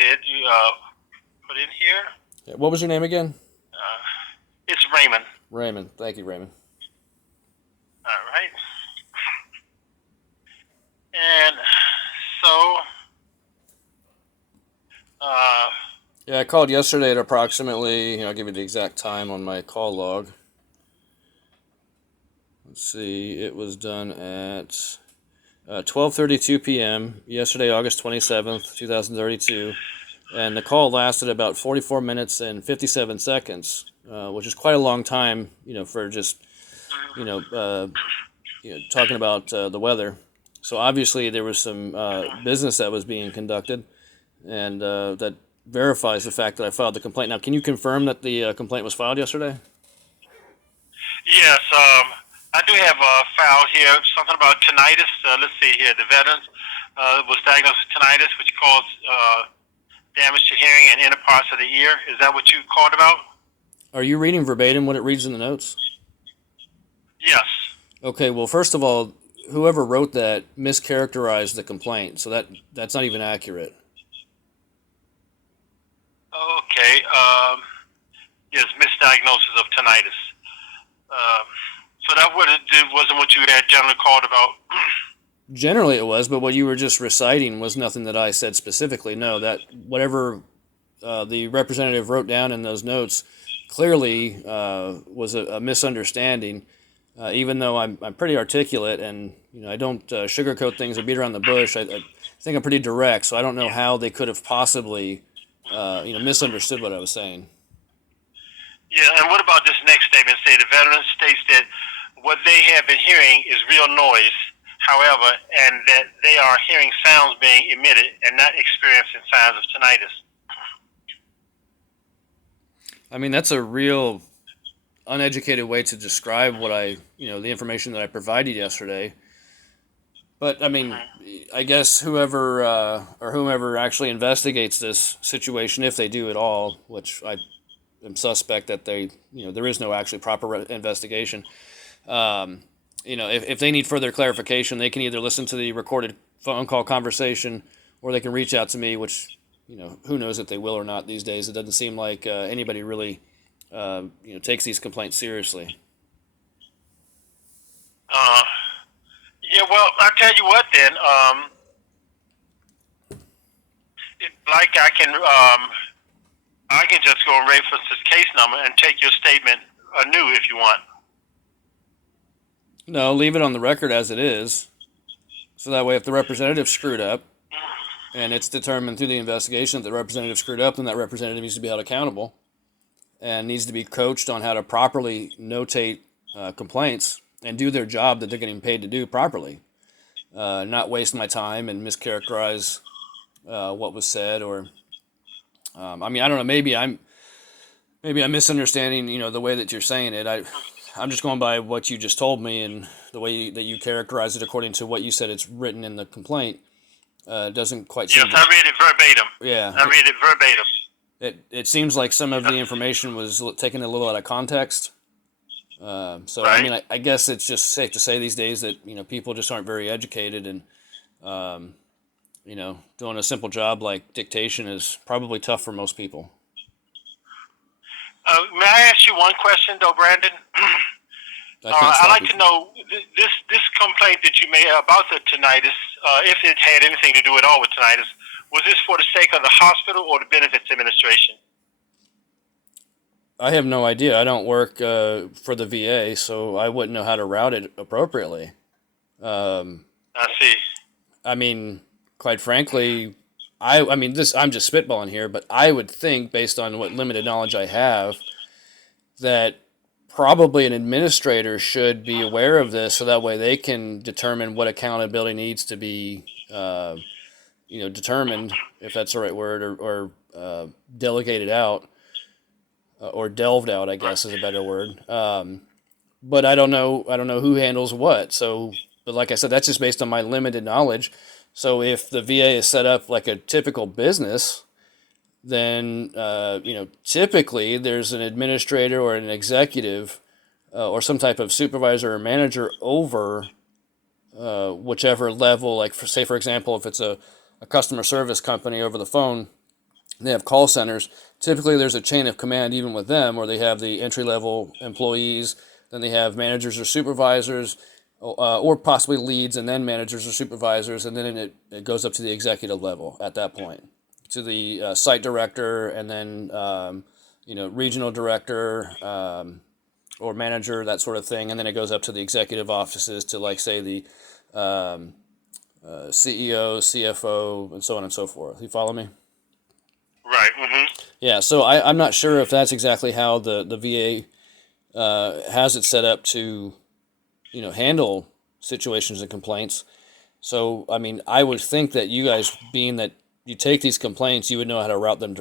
said you put in here. What was your name again? It's Raymond. Raymond. Thank you, Raymond. All right. And so, uh, Yeah, I called yesterday at approximately, I'll give you the exact time on my call log. Let's see, it was done at 12:32 p.m. yesterday, August 27th, 2032, and the call lasted about 44 minutes and 57 seconds, which is quite a long time, for just, you know, uh, talking about the weather. So obviously there was some business that was being conducted, and that verifies the fact that I filed the complaint. Now, can you confirm that the complaint was filed yesterday? yes, I do have a file here, something about tinnitus. Let's see here. The veteran was diagnosed with tinnitus, which causes damage to hearing and inner parts of the ear. Is that what you called about? Are you reading verbatim what it reads in the notes? Yes. Okay, well, first of all, whoever wrote that mischaracterized the complaint, so that's not even accurate. Okay. Yes, misdiagnosis of tinnitus. Um, so that wasn't what you had generally called about. Generally, it was, but what you were just reciting was nothing that I said specifically. No, that whatever the representative wrote down in those notes clearly was a misunderstanding. Even though I'm pretty articulate and I don't sugarcoat things or beat around the bush, I think I'm pretty direct. So I don't know how they could have possibly misunderstood what I was saying. Yeah, and what about this next statement? Say the veteran states that what they have been hearing is real noise, however, and that they are hearing sounds being emitted and not experiencing signs of tinnitus. I mean, that's a real uneducated way to describe what the information that I provided yesterday. But I mean, I guess whoever or whomever actually investigates this situation, if they do at all, which I am suspect that there is no actually proper investigation. If they need further clarification, they can either listen to the recorded phone call conversation, or they can reach out to me. Which, who knows if they will or not these days. It doesn't seem like anybody really, takes these complaints seriously. Uh, yeah, well, I'll tell you what then. I can just go and reference this case number and take your statement anew if you want. No, leave it on the record as it is. So that way, if the representative screwed up, and it's determined through the investigation that the representative screwed up, then that representative needs to be held accountable and needs to be coached on how to properly notate complaints and do their job that they're getting paid to do properly. Not waste my time and mischaracterize what was said, or I mean, I don't know. Maybe I'm misunderstanding. The way that you're saying it. I'm just going by what you just told me and the way that you characterize it according to what you said it's written in the complaint. Doesn't quite Yes, seem to. I read it verbatim. Yeah. I read it verbatim. It seems like some of the information was taken a little out of context. So I Right. mean, I guess it's just safe to say these days that people just aren't very educated, and doing a simple job like dictation is probably tough for most people. May I ask you one question, though, Brandon? I can't I'd stop like you. to know this complaint that you made about the tinnitus, if it had anything to do at all with tinnitus, was this for the sake of the hospital or the benefits administration? I have no idea. I don't work for the VA, so I wouldn't know how to route it appropriately. Um, I see. I mean, quite frankly, I mean this. I'm just spitballing here, but I would think, based on what limited knowledge I have, that probably an administrator should be aware of this, so that way they can determine what accountability needs to be, determined, if that's the right word, or delegated out, or delved out, I guess is a better word. But I don't know. I don't know who handles what. So, but like I said, that's just based on my limited knowledge. So if the VA is set up like a typical business, then typically there's an administrator or an executive or some type of supervisor or manager over whichever level. Like, for example, if it's a customer service company over the phone, they have call centers. Typically, there's a chain of command even with them, where they have the entry level employees, then they have managers or supervisors, or possibly leads, and then managers or supervisors, and then it goes up to the executive level at that point, to the site director, and then regional director, or manager, that sort of thing, and then it goes up to the executive offices to, like, say, the CEO, CFO, and so on and so forth. You follow me? Right. Mm-hmm. Yeah, so I'm not sure if that's exactly how the VA has it set up to, handle situations and complaints. So, I mean, I would think that you guys, being that you take these complaints, you would know how to route them,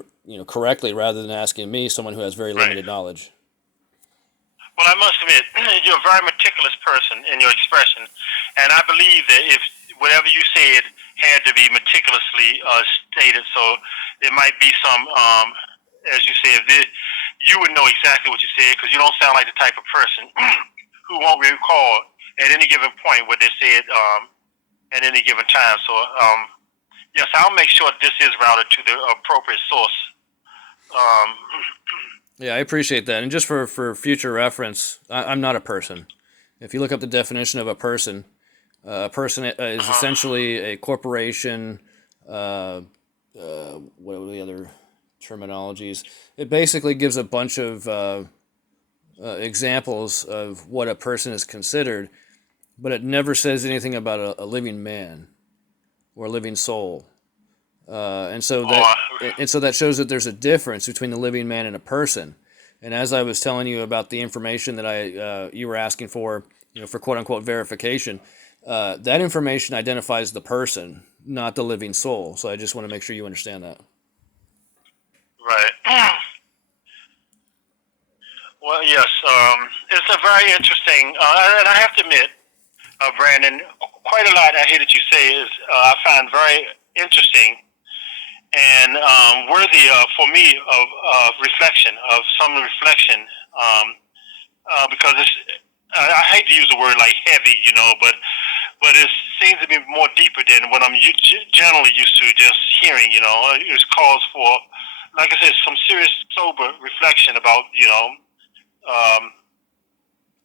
correctly, rather than asking me, someone who has very Right. limited knowledge. Well, I must admit, you're a very meticulous person in your expression, and I believe that if whatever you said had to be meticulously stated, so there might be some, as you said, you would know exactly what you said because you don't sound like the type of person who won't recall at any given point what they said at any given time. So, yes, I'll make sure that this is routed to the appropriate source. Um, Yeah, I appreciate that. And just for future reference, I'm not a person. If you look up the definition of a person is essentially a corporation. What are the other terminologies? It basically gives a bunch of examples of what a person is considered, but it never says anything about a living man or a living soul. And so that or, and so that shows that there's a difference between the living man and a person. And as I was telling you about the information that you were asking for, for quote unquote verification, that information identifies the person, not the living soul. So I just want to make sure you understand that. right. Well, yes, it's a very interesting, and I have to admit, Brandon, quite a lot I hear that you say is I find very interesting and worthy for me of reflection, of some reflection, because it's. I hate to use the word like heavy, but it seems to be more deeper than what I'm generally used to just hearing. It's calls for, like I said, some serious, sober reflection about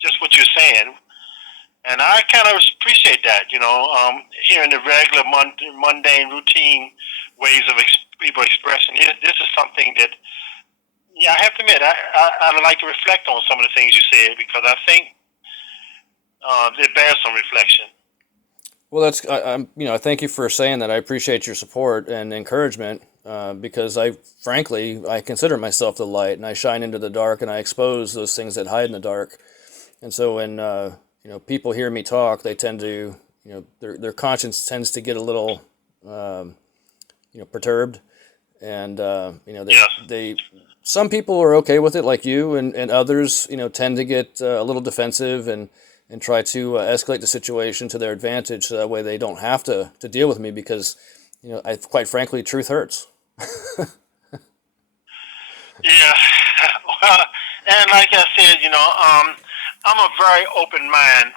just what you're saying. And I kind of appreciate that, hearing the regular, mundane, routine ways of people expressing. This is something that, yeah, I have to admit, I'd like to reflect on some of the things you said because I think it bears some reflection. Well, I thank you for saying that. I appreciate your support and encouragement, because frankly, I consider myself the light, and I shine into the dark, and I expose those things that hide in the dark. And so when people hear me talk, they tend to, their conscience tends to get a little, perturbed, and Yes. they some people are okay with it, like you, and others, tend to get a little defensive and try to escalate the situation to their advantage, so that way they don't have to deal with me because, quite frankly, truth hurts. Yeah. Well, and like I said, I'm a very open mind.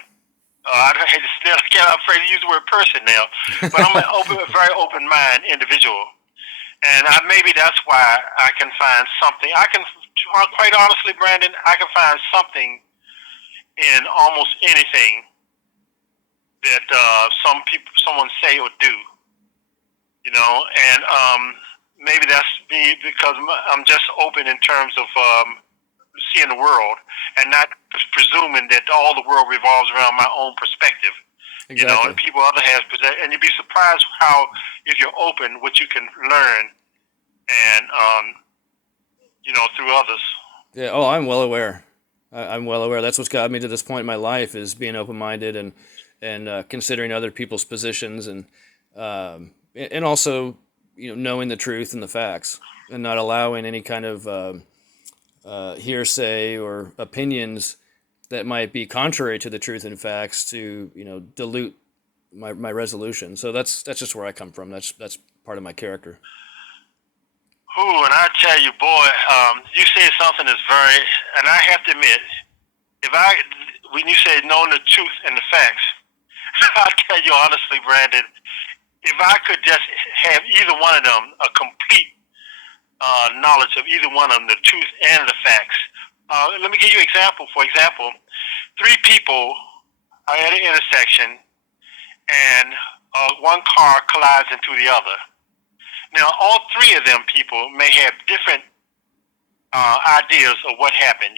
I hate to still, I'm afraid to use the word person now, but I'm a very open mind individual, and maybe that's why I can find something. I can, quite honestly, Brandon, I can find something in almost anything that someone say or do, and maybe that's me because I'm just open in terms of seeing the world and not presuming that all the world revolves around my own perspective. Exactly. And people other has, and you'd be surprised how, if you're open, what you can learn, and through others. Yeah. Oh, I'm well aware. I'm well aware. That's what's got me to this point in my life, is being open-minded and considering other people's positions, and also, knowing the truth and the facts, and not allowing any kind of hearsay or opinions that might be contrary to the truth and facts to, dilute my resolution. So that's just where I come from. That's part of my character. Ooh, and I tell you, boy, you said something that's very, and I have to admit, when you say knowing the truth and the facts, I'll tell you honestly, Brandon, if I could just have either one of them, a complete knowledge of either one of them, the truth and the facts. Let me give you an example. For example, three people are at an intersection, and one car collides into the other. Now, all three of them people may have different ideas of what happened,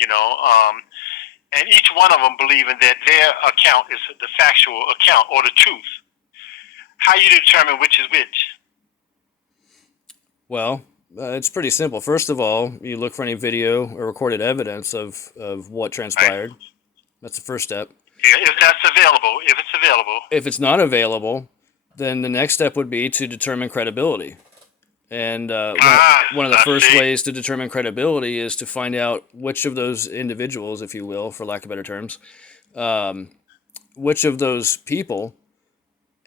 and each one of them believing that their account is the factual account or the truth. How you determine which is which? Well, it's pretty simple. First of all, you look for any video or recorded evidence of what transpired. Right. That's the first step. Yeah, if that's available. If it's available. If it's not available, then the next step would be to determine credibility. And one of the first ways to determine credibility is to find out which of those individuals, if you will, for lack of better terms, which of those people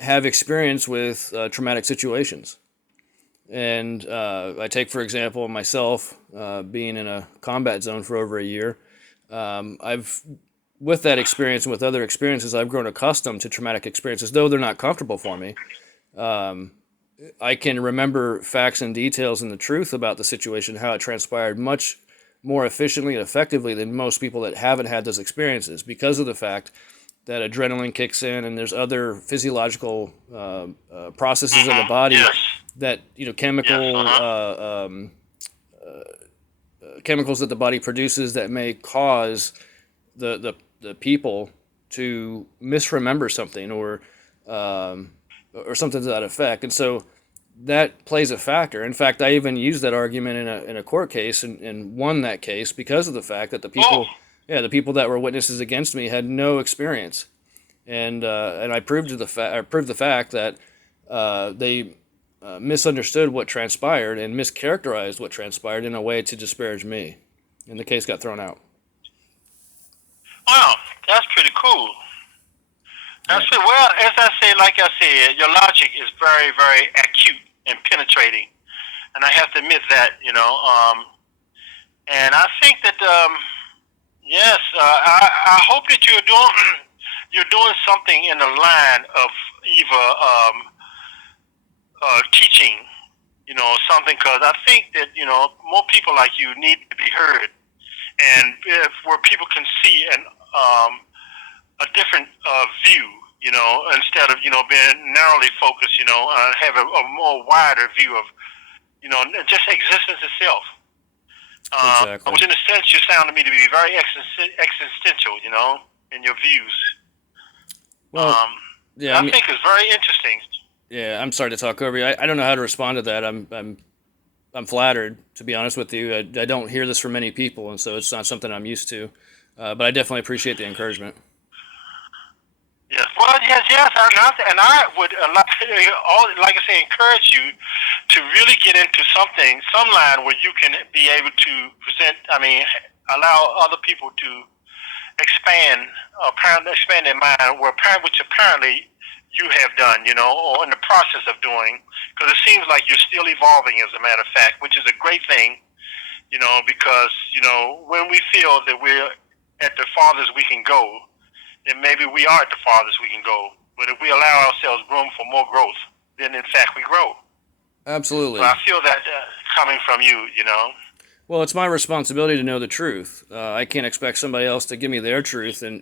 have experience with traumatic situations. And I take, for example, myself being in a combat zone for over a year. With that experience and with other experiences, I've grown accustomed to traumatic experiences, though they're not comfortable for me. I can remember facts and details and the truth about the situation, how it transpired, much more efficiently and effectively than most people that haven't had those experiences, because of the fact that adrenaline kicks in and there's other physiological processes in the body that chemicals that the body produces that may cause the people to misremember something or something to that effect. And so that plays a factor. In fact, I even used that argument in a court case and won that case because of the fact that the people that were witnesses against me had no experience, and I proved the fact that they misunderstood what transpired and mischaracterized what transpired in a way to disparage me, and the case got thrown out. Wow, that's pretty cool. That's pretty, well, as like I said, your logic is very, very acute and penetrating, and I have to admit that, and I think that yes, I hope that you're doing something in the line of either teaching, something, because I think that more people like you need to be heard, and where people can see a different view, instead of being narrowly focused, have a more wider view of just existence itself. Exactly. Which in a sense you sound to me to be very existential, in your views. Well, yeah, I think it's very interesting. Yeah, I'm sorry to talk over you. I don't know how to respond to that. I'm flattered, to be honest with you. I don't hear this from many people, and so it's not something I'm used to. But I definitely appreciate the encouragement. Yes. Well, yes, and I would, like I say, encourage you to really get into some line where you can be able to present. Allow other people to expand their mind, which apparently you have done, or in the process of doing, because it seems like you're still evolving, as a matter of fact, which is a great thing, because when we feel that we're at the farthest we can go, then maybe we are at the farthest we can go. But if we allow ourselves room for more growth, then in fact we grow. Absolutely. So I feel that coming from you, Well, it's my responsibility to know the truth. I can't expect somebody else to give me their truth and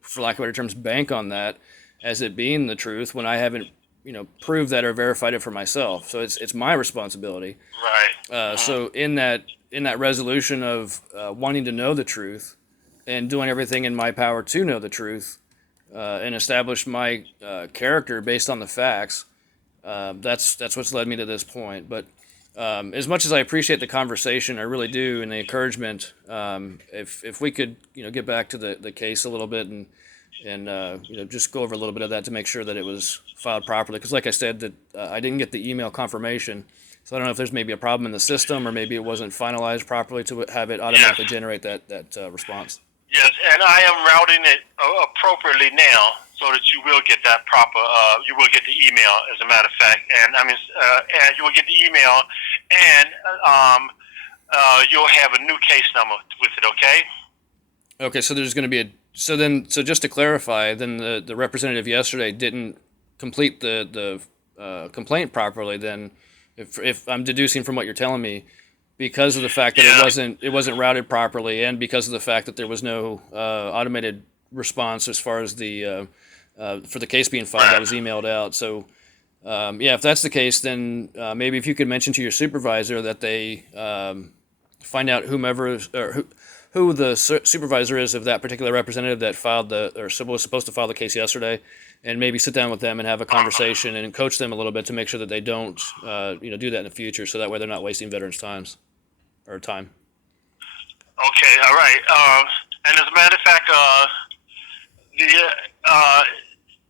for lack of better terms, bank on that as it being the truth when I haven't, proved that or verified it for myself. So it's my responsibility. Right. So in that resolution of wanting to know the truth, and doing everything in my power to know the truth and establish my character based on the facts, that's what's led me to this point. But as much as I appreciate the conversation, I really do, and the encouragement, if we could get back to the case a little bit and just go over a little bit of that to make sure that it was filed properly. Because like I said, that I didn't get the email confirmation. So I don't know if there's maybe a problem in the system or maybe it wasn't finalized properly to have it automatically generate that response. Yes, and I am routing it appropriately now, so that you will get that proper. You will get the email, as a matter of fact, and and you will get the email, and you'll have a new case number with it. Okay. Okay, so there's going to be so just to clarify, then the representative yesterday didn't complete the complaint properly. Then If I'm deducing from what you're telling me, because of the fact that Yeah. it wasn't routed properly, and because of the fact that there was no automated response as far as the for the case being filed, that Right. was emailed out. So yeah, if that's the case, then maybe if you could mention to your supervisor that they find out who the supervisor is of that particular representative that filed was supposed to file the case yesterday, and maybe sit down with them and have a conversation and coach them a little bit to make sure that they don't do that in the future, so that way they're not wasting veterans' time. Okay. All right. And as a matter of fact, the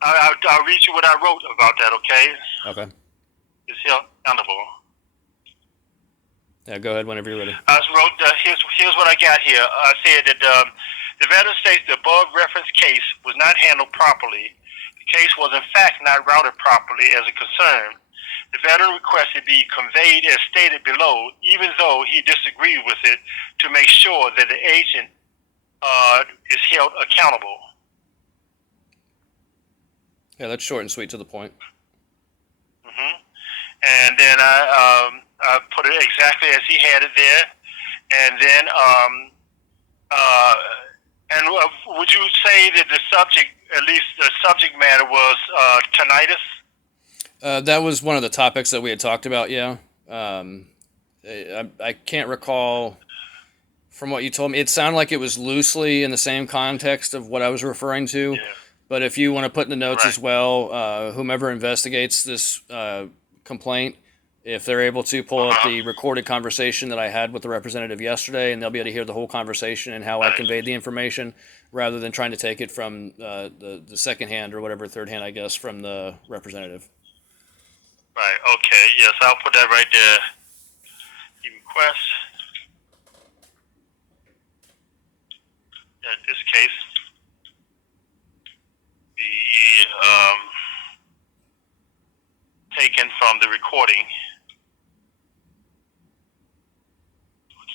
I'll read you what I wrote about that. Okay. Okay. It's here accountable. Yeah, go ahead whenever you're ready. I wrote, here's what I got here. I said that the veteran states the above referenced case was not handled properly. The case was in fact not routed properly as a concern. The veteran requested be conveyed as stated below, even though he disagreed with it, to make sure that the agent is held accountable. Yeah, that's short and sweet to the point. Hmm. And then I put it exactly as he had it there. And then, would you say that the subject, at least the subject matter, was tinnitus? That was one of the topics that we had talked about. Yeah, I can't recall from what you told me. It sounded like it was loosely in the same context of what I was referring to. Yeah. But if you want to put in the notes Right. as well, whomever investigates this complaint, if they're able to pull up the recorded conversation that I had with the representative yesterday, and they'll be able to hear the whole conversation and how I Right. conveyed the information, rather than trying to take it from the second hand or whatever, third hand, I guess, from the representative. Right. Okay. Yes, I'll put that right there. He requests that this case be taken from the recording.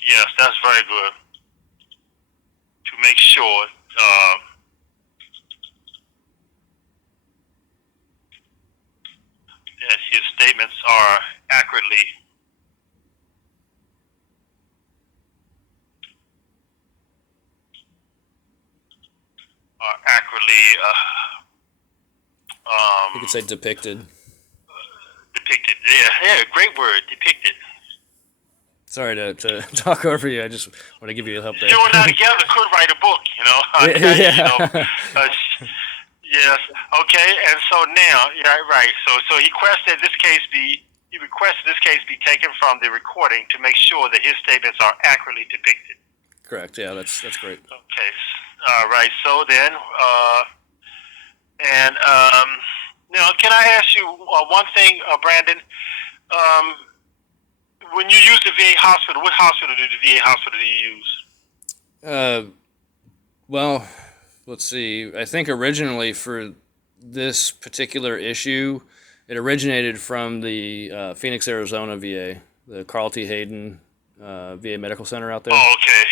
Yes, that's very good. To make sure that his statements are accurately You could say depicted. depicted. Yeah, great word, depicted. Sorry to talk over you. I just want to give you a help there. You and I together could write a book, you know. I tell you, you know. Yes. Okay. And so now, yeah, right. So he requested this case be taken from the recording to make sure that his statements are accurately depicted. Correct. Yeah, that's great. Okay. All right. So then, now, can I ask you one thing, Brandon? When you use the VA hospital, what hospital do you use? Well, let's see. I think originally for this particular issue, it originated from the Phoenix, Arizona VA, the Carl T. Hayden VA Medical Center out there. Oh, okay.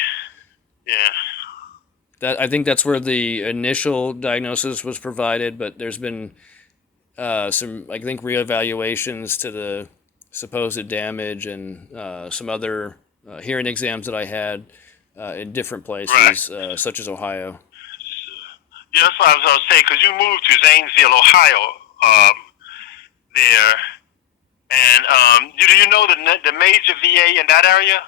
Yeah. I think that's where the initial diagnosis was provided, but there's been some, I think, reevaluations to the supposed damage and some other hearing exams that I had in different places, such as Ohio. Yeah, that's what I was going to say, because you moved to Zanesville, Ohio, there. And do you know the major VA in that area?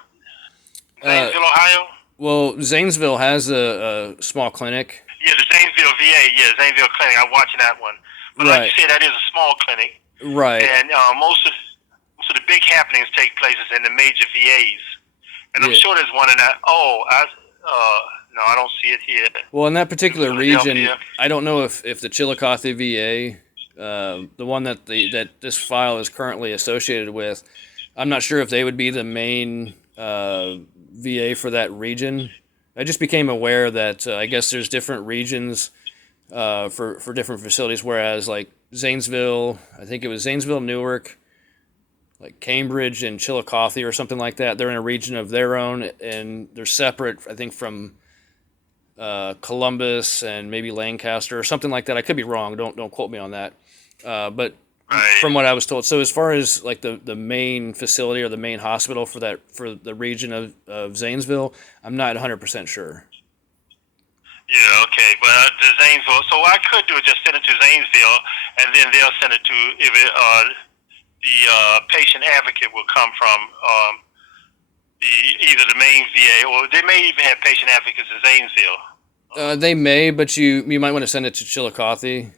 Zanesville, Ohio? Well, Zanesville has a small clinic. Yeah, the Zanesville VA. Yeah, Zanesville Clinic. I'm watching that one. But like you said, that is a small clinic. Right. And most of the big happenings take places in the major VAs. And I'm sure there's one in that. No, I don't see it here. Well, in that particular region, Philadelphia. I don't know if the Chillicothe VA, the one that this file is currently associated with, I'm not sure if they would be the main VA for that region. I just became aware that I guess there's different regions for different facilities, whereas like Zanesville, I think it was Zanesville, Newark, like Cambridge and Chillicothe or something like that. They're in a region of their own, and they're separate, I think, from Columbus and maybe Lancaster or something like that. I could be wrong. Don't quote me on that. But Right. from what I was told. So as far as like the main facility or the main hospital for the region of Zanesville, I'm not 100% sure. Yeah, okay, but the Zanesville. So what I could do is just send it to Zanesville, and then they'll send it to if it, the patient advocate will come from either the main VA or they may even have patient advocates in Zanesville. They may, but you might want to send it to Chillicothe.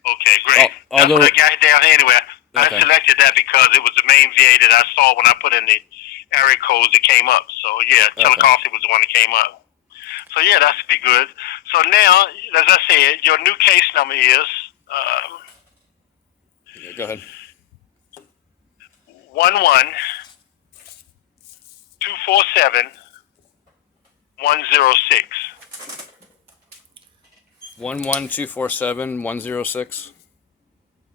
Okay, great. Although, That's what I got down here anyway. Okay. I selected that because it was the main VA that I saw when I put in the area codes that came up. So yeah, Chillicothe was the one that came up. So yeah, that should be good. So now, as I said, your new case number is yeah, go ahead. 11247-106. 11247-106.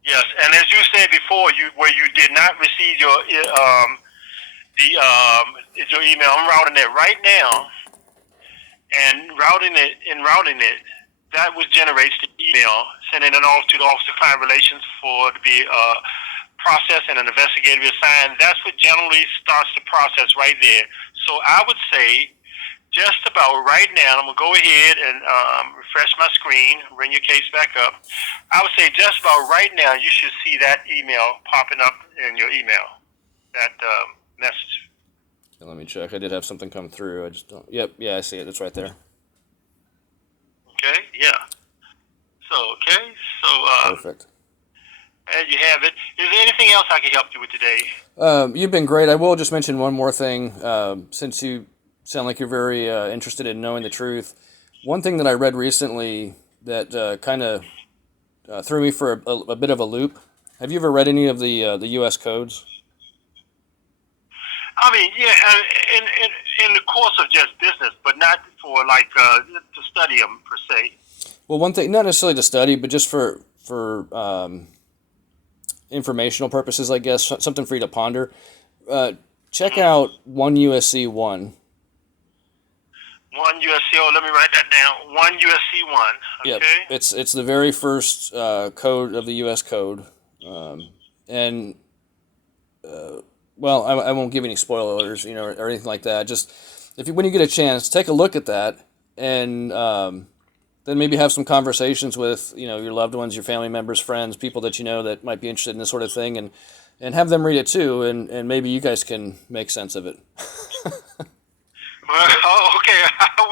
Yes, and as you said before, where you did not receive your email, I'm routing it right now, and routing it, that would generate the email, sending it off to the Office of Client Relations for to be processed and an investigator be assigned. That's what generally starts the process right there. So I would say, just about right now, I'm going to go ahead and refresh my screen, bring your case back up. I would say just about right now, you should see that email popping up in your email, that message. Okay, let me check. I did have something come through. I just don't. Yep, yeah, I see it. It's right there. Okay, yeah. So, Perfect. and you have it. Is there anything else I can help you with today? You've been great. I will just mention one more thing. Since you sound like you're very interested in knowing the truth, one thing that I read recently that kind of threw me for a bit of a loop. Have you ever read any of the U.S. codes? I mean, yeah, in the course of just business, but not for like to study them per se. Well, one thing, not necessarily to study, but just for informational purposes, I guess, something for you to ponder. Check out 1 USC 1. 1 USC. Oh, let me write that down. 1 USC 1. Okay. Yep. It's the very first code of the U.S. code, and well, I won't give any spoilers, or anything like that. Just when you get a chance, take a look at that, and then maybe have some conversations with your loved ones, your family members, friends, people that you know that might be interested in this sort of thing, and have them read it too, and maybe you guys can make sense of it. Well, okay, I will.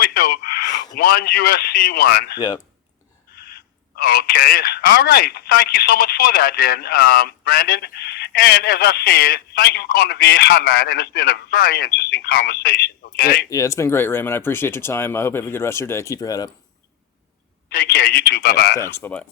1 USC 1. Yep. Okay. All right. Thank you so much for that, then, Brandon. And as I said, thank you for calling the VA hotline, and it's been a very interesting conversation. Okay. Yeah, it's been great, Raymond. I appreciate your time. I hope you have a good rest of your day. Keep your head up. Take care. You too. Bye bye. Thanks. Bye bye.